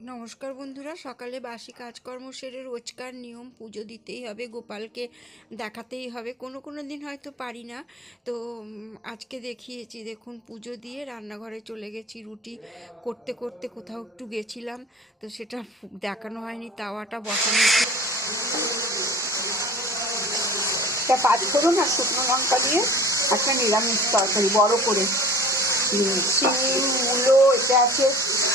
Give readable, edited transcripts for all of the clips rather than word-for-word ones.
নমস্কার বন্ধুরা, সকালে বাসি কাজকর্ম সেরে রোজকার নিয়ম পুজো দিতেই হবে, গোপালকে দেখাতেই হবে। কোনো কোনো দিন হয়তো পারি না, তো আজকে দেখিয়েছি। দেখুন, পুজো দিয়ে রান্নাঘরে চলে গেছি, রুটি করতে করতে কোথাও একটু গেছিলাম, তো সেটা দেখানো হয়নি। তাওয়াটা বসানো, একটা কাজ করুন, আর শুকনো লঙ্কা দিয়ে একটা নিরামিষ তরকারি বড় করে সিম মূলো, এটা আছে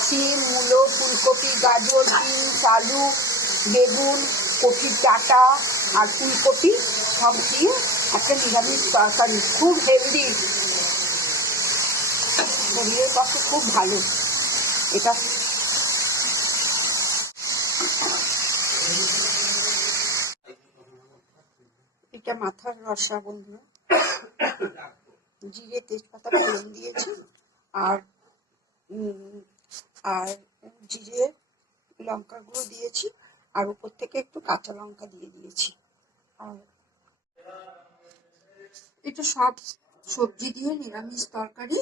সিম মূলো ফুলকপি গাজর বিনস আলু বেগুন কপির ডাঁটা আর ফুলকপি সব দিয়ে একটা নিরামিষ তরকারি, খুব হেলদি, শরীরের পক্ষে খুব ভালো এটা। এটা মাথার রসা বন্ধুরা, জিরে তেজপাতা ফোড়ন দিয়েছি, আর আর জিরে লঙ্কা গুঁড়ো দিয়েছি, আর উপর থেকে একটু কাঁচা লঙ্কা দিয়ে দিয়েছি। আর এটা সব সবজি দিয়ে নিরামিষ তরকারি,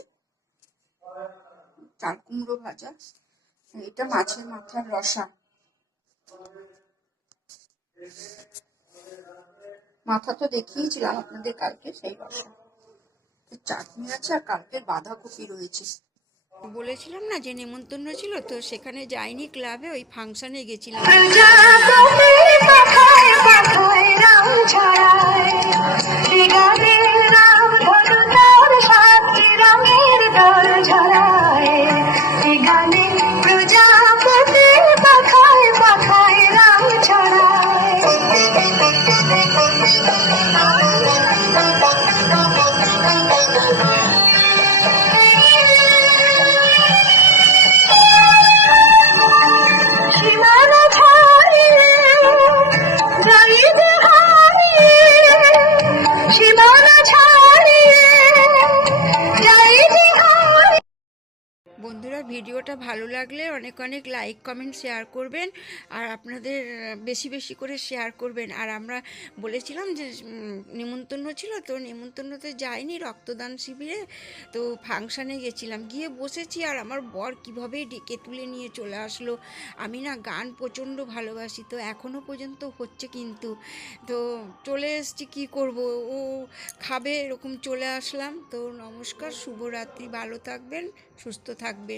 চাল কুমড়ো ভাজা, এটা মাছের মাথার রসা। মাথা তো দেখিয়েছিলাম আপনাদের কালকে, সেই রসা। চাটনি আছে, আর কালকের বাঁধাকপি রয়েছে। বলেছিলাম না যে নেমন্তন্ন ছিল, তো সেখানে যাইনি, ক্লাবে ওই ফাংশনে গেছিলাম। বন্ধুরা, ভিডিওটা ভালো লাগলে অনেক অনেক লাইক কমেন্ট শেয়ার করবেন, আর আপনাদের বেশি বেশি করে শেয়ার করবেন। আর আমরা বলেছিলাম যে নেমন্তন্ন ছিল, তো নেমন্তন্নতে যাইনি, রক্তদান শিবিরে, তো ফাংশানে গেছিলাম, গিয়ে বসেছি, আর আমার বর কীভাবে ডেকে তুলে নিয়ে চলে আসলো। আমি না গান প্রচণ্ড ভালোবাসি, তো এখনও পর্যন্ত হচ্ছে, কিন্তু তো চলে এসছি, কী করব, ও খাবে এরকম চলে আসলাম। তো নমস্কার, শুভরাত্রি, ভালো থাকবেন, সুস্থ থাকবেন।